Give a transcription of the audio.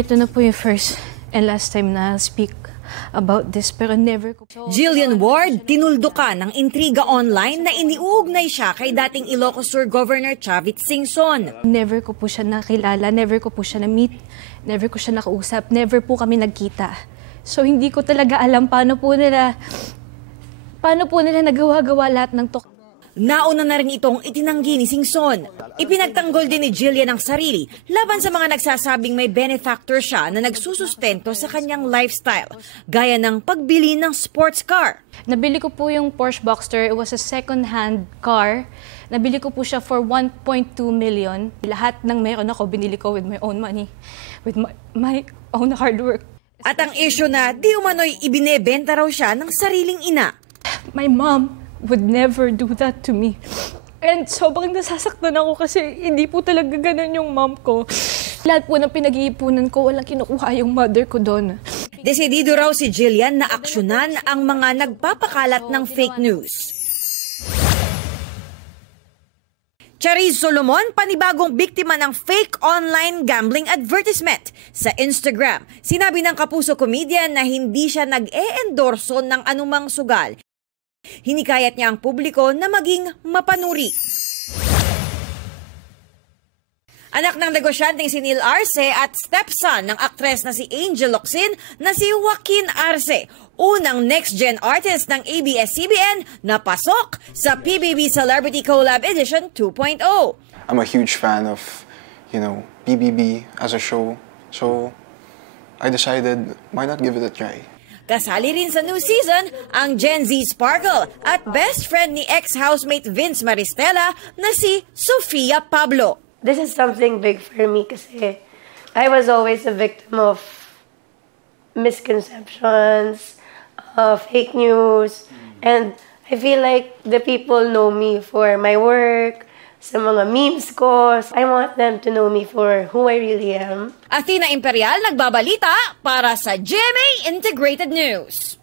Ito na po yung first and last time na speak about this, pero never ko. Jillian Ward, tinuldukan ng intriga online na iniuugnay siya kay dating Ilocos Sur Governor Chavit Singson. Never ko po siya nakilala, never ko po siya na-meet, never ko siya nakausap, never po kami nagkita. So hindi ko talaga alam paano po nila nagawa-gawa lahat ng Nauna na rin itong itinanggi ni Singson. Ipinagtanggol din ni Jillian ang sarili laban sa mga nagsasabing may benefactor siya na nagsusustento sa kanyang lifestyle, gaya ng pagbili ng sports car. Nabili ko po yung Porsche Boxster. It was a second-hand car. Nabili ko po siya for 1.2 million. Lahat ng meron ako, binili ko with my own money, with my own hard work. At ang issue na di umano'y ibinebenta raw siya ng sariling ina. My mom would never do that to me. And sobrang nasasaktan ako kasi hindi po talaga ganun yung mom ko. Lahat po ng pinag-iipunan ko, walang kinukuha yung mother ko doon. Desidido raw si Jillian na aksyonan ang mga nagpapakalat ng fake news. Charis Solomon, panibagong biktima ng fake online gambling advertisement. Sa Instagram, sinabi ng kapuso comedian na hindi siya nag-e-endorso ng anumang sugal. Hinikayat niya ang publiko na maging mapanuri. Anak ng negosyanteng si Neil Arce at stepson ng aktres na si Angel Locsin na si Joaquin Arce, unang next-gen artist ng ABS-CBN na pasok sa PBB Celebrity Collab Edition 2.0. I'm a huge fan of, PBB as a show, so I decided, why not give it a try? Kasali rin sa new season ang Gen Z Sparkle at best friend ni ex-housemate Vince Maristella na si Sofia Pablo. This is something big for me kasi I was always a victim of misconceptions, fake news, and I feel like the people know me for my work, sa mga memes ko. I want them to know me for who I really am. Athena Imperial nagbabalita para sa GMA Integrated News.